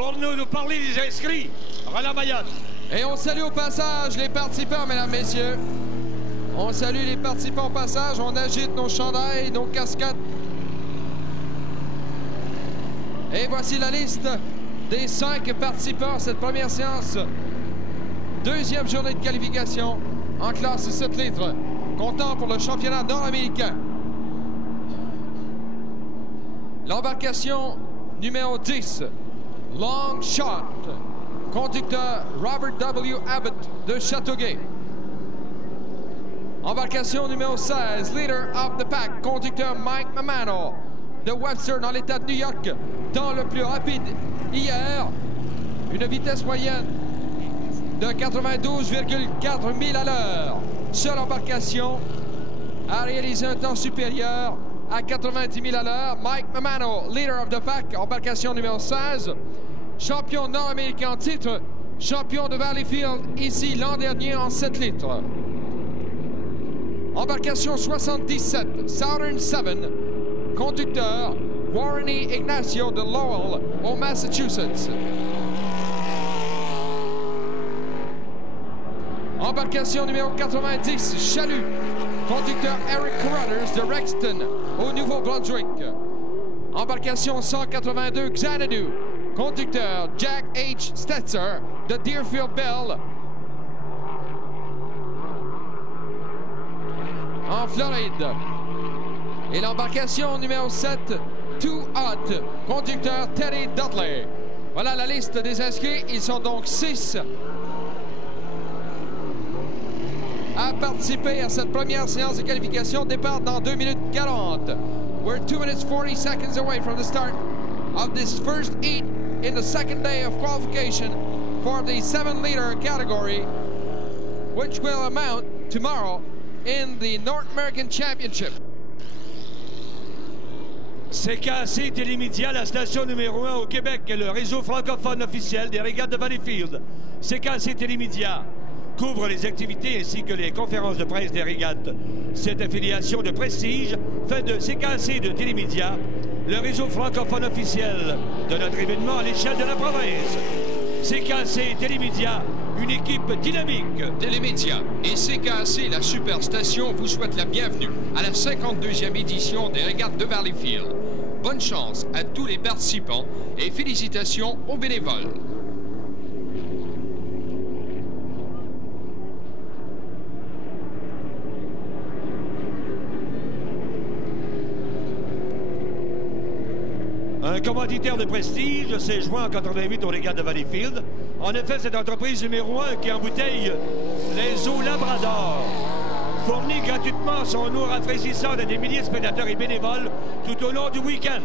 pour nous parler des inscrits. Roland Mayotte. Et on salue au passage les participants, mesdames, messieurs. On salue les participants au passage. On agite nos chandails, nos casquettes. Et voici la liste des 5 participants à cette première séance. Deuxième journée de qualification en classe 7 litres, comptant pour le championnat nord-américain. L'embarcation numéro 10, Long Shot, conducteur Robert W. Abbott de Châteauguay. Embarcation numéro 16, Leader of the Pack, conducteur Mike Mamano de Webster dans l'État de New York. Temps le plus rapide hier, une vitesse moyenne de 92,4 milles à l'heure. Seule embarcation a réalisé un temps supérieur à 90 000 à l'heure. Mike Mamano, Leader of the Pack, embarcation numéro 16, champion nord-américain en titre, champion de Valleyfield ici l'an dernier en 7 litres. Embarcation 77, Southern 7, conducteur Warren Ignacio de Lowell au Massachusetts. Embarcation numéro 90, Chalut, conducteur Eric Carruthers de Rexton au Nouveau-Brunswick. Embarcation 182, Xanadu, conducteur Jack H. Stetzer de Deerfield Bell en Floride. Et l'embarcation numéro 7, Too Hot, conducteur Terry Dudley. Voilà la liste des inscrits. Ils sont donc 6 à participer à cette première séance de qualification. Départ dans 2 minutes 40. We're 2 minutes 40 seconds away from the start of this first heat in the second day of qualification for the 7-liter category, which will amount tomorrow in the North American Championship. CKC Télémédia, la station numéro 1 au Québec, le réseau francophone officiel des régates de Valleyfield. CKC Télémédia couvre les activités ainsi que les conférences de presse des régates. Cette affiliation de prestige fait de CKC de Télémédia le réseau francophone officiel de notre événement à l'échelle de la province. CKC Télémédia, une équipe dynamique. Télémédia et CKC, la superstation, vous souhaitent la bienvenue à la 52e édition des régates de Valleyfield. Bonne chance à tous les participants et félicitations aux bénévoles. Un commanditaire de prestige s'est joint en 88 aux régates de Valleyfield. En effet, c'est l'entreprise numéro 1 qui embouteille les eaux Labrador. Fournit gratuitement son eau rafraîchissante à des milliers de spectateurs et bénévoles tout au long du week-end.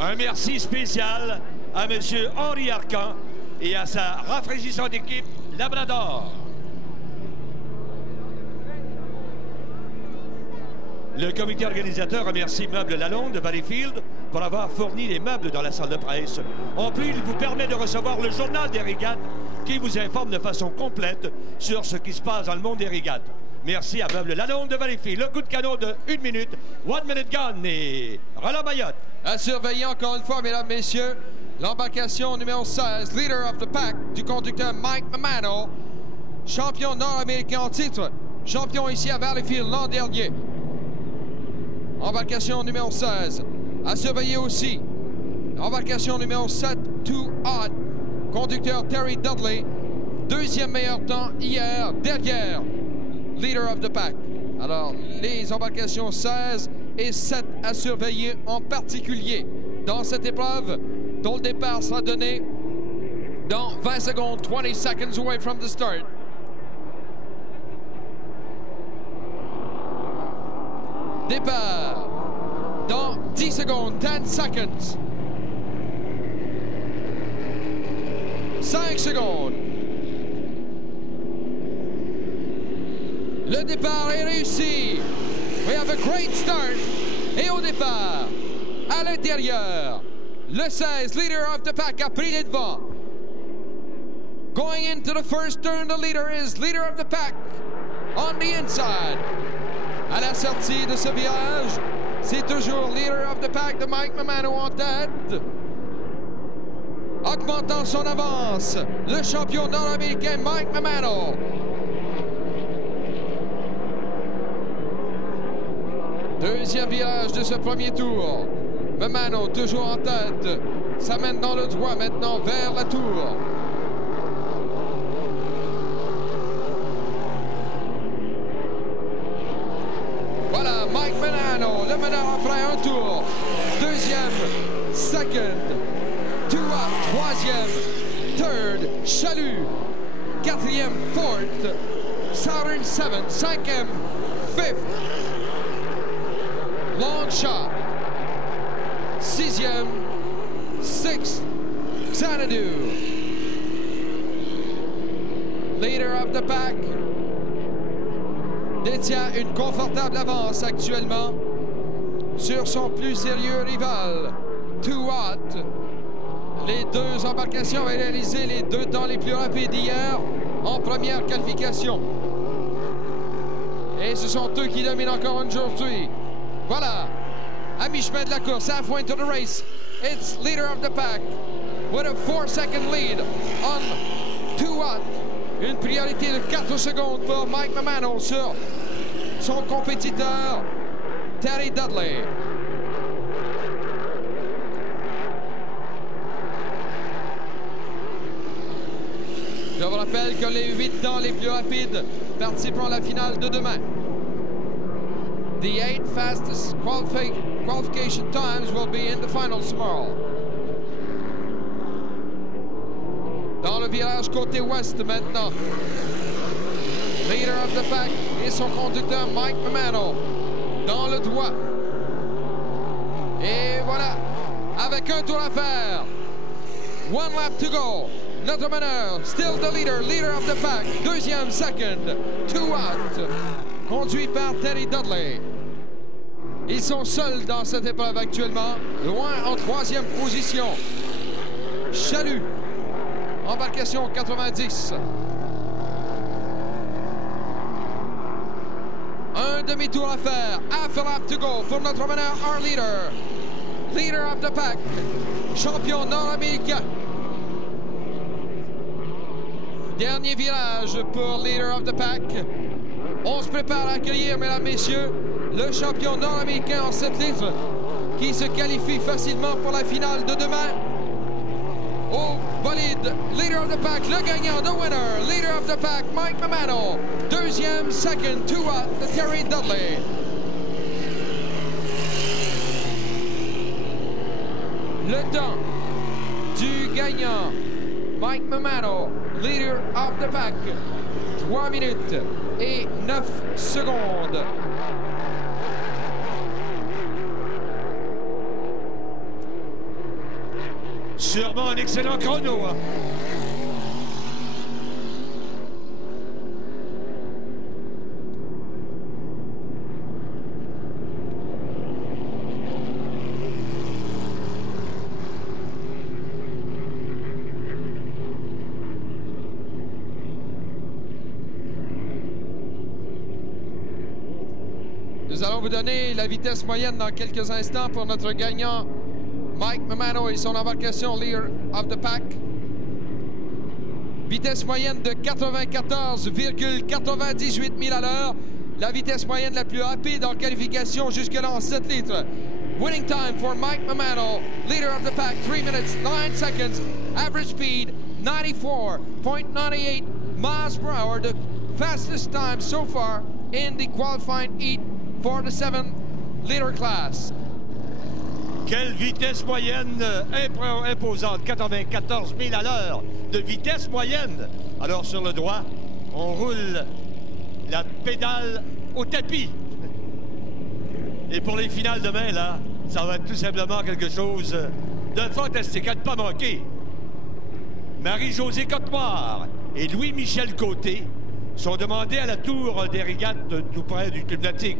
Un merci spécial à M. Henri Arcan et à sa rafraîchissante équipe Labrador. Le comité organisateur remercie Meubles Lalonde de Valleyfield pour avoir fourni les meubles dans la salle de presse. En plus, il vous permet de recevoir le journal des régates qui vous informe de façon complète sur ce qui se passe dans le monde des régates. Merci à Meubles Lalonde de Valleyfield. Le coup de canon de 1 minute, 1 minute gun et Roland Mayotte. À surveiller encore une fois, mesdames, messieurs, l'embarcation numéro 16, Leader of the Pack, du conducteur Mike Mamano, champion nord-américain en titre, champion ici à Valleyfield l'an dernier. Embarcation numéro 16. À surveiller aussi. Embarcation numéro 7, Too Hot. Conducteur Terry Dudley. Deuxième meilleur temps hier, derrière Leader of the Pack. Alors, les embarcations 16 et 7 à surveiller en particulier dans cette épreuve dont le départ sera donné dans 20 secondes, 20 seconds away from the start. Départ dans 10 secondes, 10 seconds. 5 secondes. Le départ est réussi. We have a great start. Et au départ, à l'intérieur, le 16, Leader of the Pack, a pris les devants. Going into the first turn, the leader is Leader of the Pack on the inside. À la sortie de ce virage, c'est toujours Leader of the Pack de Mike Mamano en tête. augmentant son avance, le champion nord-américain Mike Mamano. Deuxième virage de ce premier tour. Mamano toujours en tête. Ça mène dans le droit maintenant vers la tour. Voilà, Mike Mamano, le meneur après un tour. Deuxième, second, troisième, third, Chalut. Quatrième, fourth, Southern seventh, cinquième, fifth, long shot. Sixième, sixth, Xanadu. Leader of the pack détient une confortable avance actuellement sur son plus sérieux rival, Too Hot. Les deux embarcations avaient réalisé les deux temps les plus rapides hier en première qualification. Et ce sont eux qui dominent encore aujourd'hui. Voilà, à mi-chemin de la course, halfway into the race, it's leader of the pack with a 4-second lead on Too Hot. Une priorité de 4 secondes pour Mike Mamano sur son compétiteur Terry Dudley. Je vous rappelle que les 8 temps les plus rapides participeront à la finale de demain. The 8 fastest qualification times will be in the finals tomorrow. Dans le virage côté ouest maintenant. Leader of the pack et son conducteur Mike Mamano dans le droit. Et voilà, avec un tour à faire. One lap to go. Notre meneur, still the leader of the pack. Deuxième, second, Too Hot, conduit par Terry Dudley. Ils sont seuls dans cette épreuve actuellement, loin en troisième position. Chalut, embarcation 90. Un demi-tour à faire, half a lap to go pour notre meneur, our leader of the pack, champion nord-américain. Dernier virage pour leader of the pack. On se prépare à accueillir, mesdames, messieurs, le champion nord-américain en 7 litres qui se qualifie facilement pour la finale de demain. Au bolide, leader of the pack, le gagnant, the winner, leader of the pack, Mike Mamano. Deuxième, second, Too Hot, Terry Dudley. Le temps du gagnant, Mike Mamano, leader of the pack, 3 minutes et 9 secondes. Sûrement un excellent chrono. Hein? Nous allons vous donner la vitesse moyenne dans quelques instants pour notre gagnant Mike Mamano et son embarcation leader of the pack. Vitesse moyenne de 94,98 milles à l'heure. La vitesse moyenne la plus rapide en qualification jusque-là en 7 litres. Winning time for Mike Mamano, leader of the pack, 3 minutes, 9 seconds. Average speed, 94.98 miles per hour. The fastest time so far in the qualifying heat for the 7-liter class. Quelle vitesse moyenne imposante, 94 000 à l'heure de vitesse moyenne. Alors sur le droit, on roule la pédale au tapis. Et pour les finales demain, là, ça va être tout simplement quelque chose de fantastique à ne pas manquer. Marie-Josée Coquenoir et Louis-Michel Côté sont demandés à la tour des régates tout près du Club Nautique.